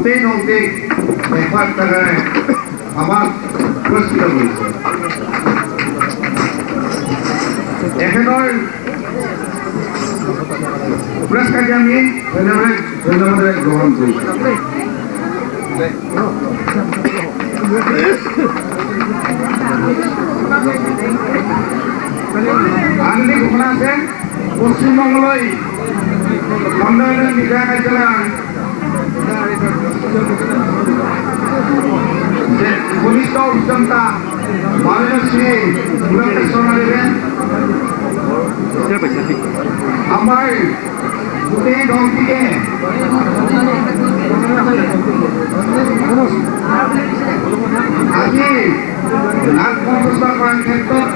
গোটেই দলটিক 1 লাখ টাকাৰে আমাক পুৰস্কৃত কৰিছে। এখেতৰ পুৰস্কাৰটি আমি ধন্যবাদৰে গ্ৰহণ কৰিছোঁ। আনলি ঘোষণা আছে পশ্চিমবংগলৈ খণ্ডায়তন বিষয়া কাৰ্যালয়ৰ ঘনিষ্ঠ অভিযন্তা মাননীয় শ্ৰী মুকেশ সোণোৱালে আমাৰ গোটেই দলটিকে আজি লাভ সন্তুষ্ট কৰাৰ ক্ষেত্ৰত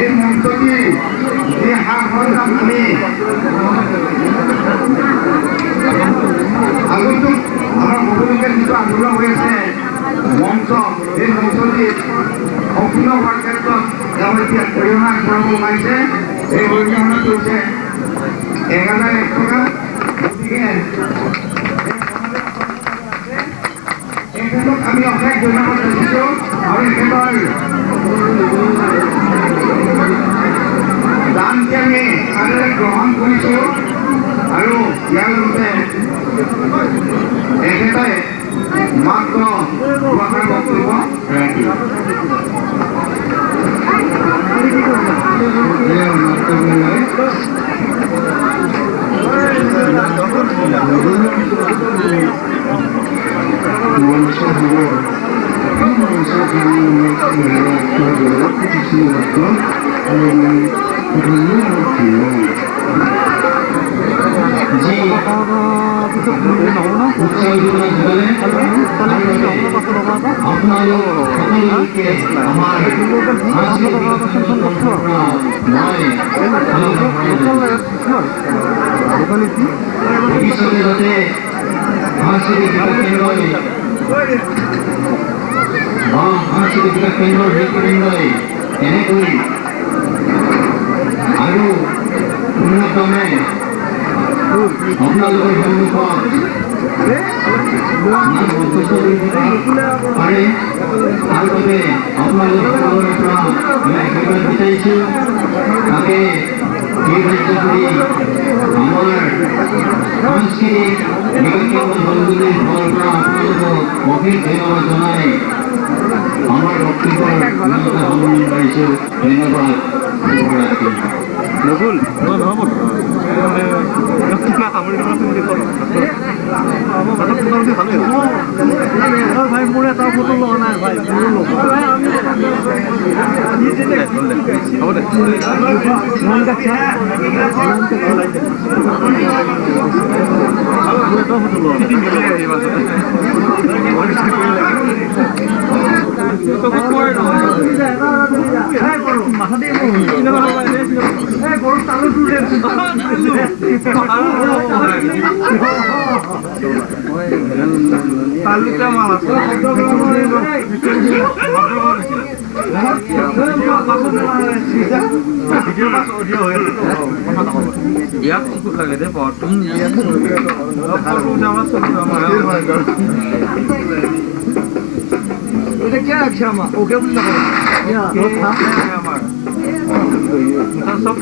এই মঞ্চটি যি সা সৰঞ্জাম আমি আগন্তুক আমাৰ সকলোকে যিটো আন্দোলন হৈ আছে মঞ্চ, এই মঞ্চটি সম্পূৰ্ণ হোৱাৰ ক্ষেত্ৰত তেওঁ এতিয়া অৰিহণা আগবঢ়াব পাৰিছে। এই অৰিহণাটো হৈছে 1001 টকা। গতিকে এখেতক আমি অশেষ ধন্যবাদ দিছোঁ আৰু এখেতৰ দানটি আমি আদৰে গ্ৰহণ কৰিছোঁ আৰু ইয়াৰ লগতে এখেতে মাত্ৰ দুআষাৰ বক্তব্য ৰাখিব। এনেকৈ আৰু উন্নতমে আপোনালোকৰ সন্মুখত পাৰে তাৰ বাবে আপোনালোকৰ সকলোৰে পৰা আমি আশীৰ্বাদ বিচাৰিছোঁ। তাকে এই কাৰ্য কৰি আমাৰ সাংস্কৃতিক বিকাশ সংগঠনৰ ফালৰ পৰা আপোনালোকক অশেষ ধন্যবাদ জনাই আমাৰ বক্তব্যেৰ সামনে পাইছোঁ। ধন্যবাদ। নকুল ভাই মোৰ এটা ফটো লোৱা নাই ভাই क्या अच्छा ओके सब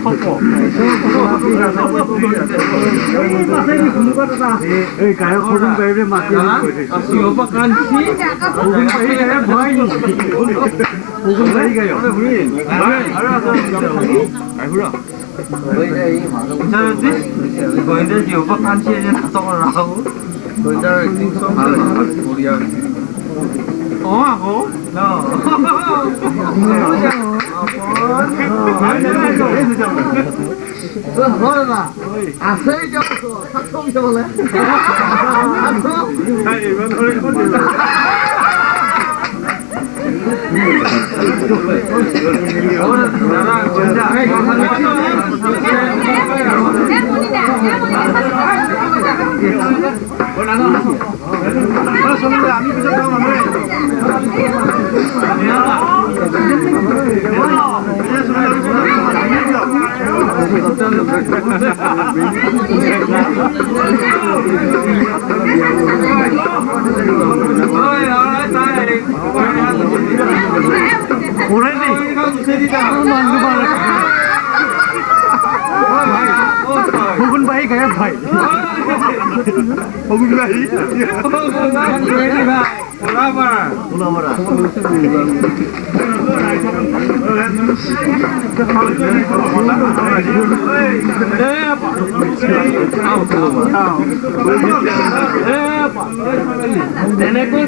এনেকৈ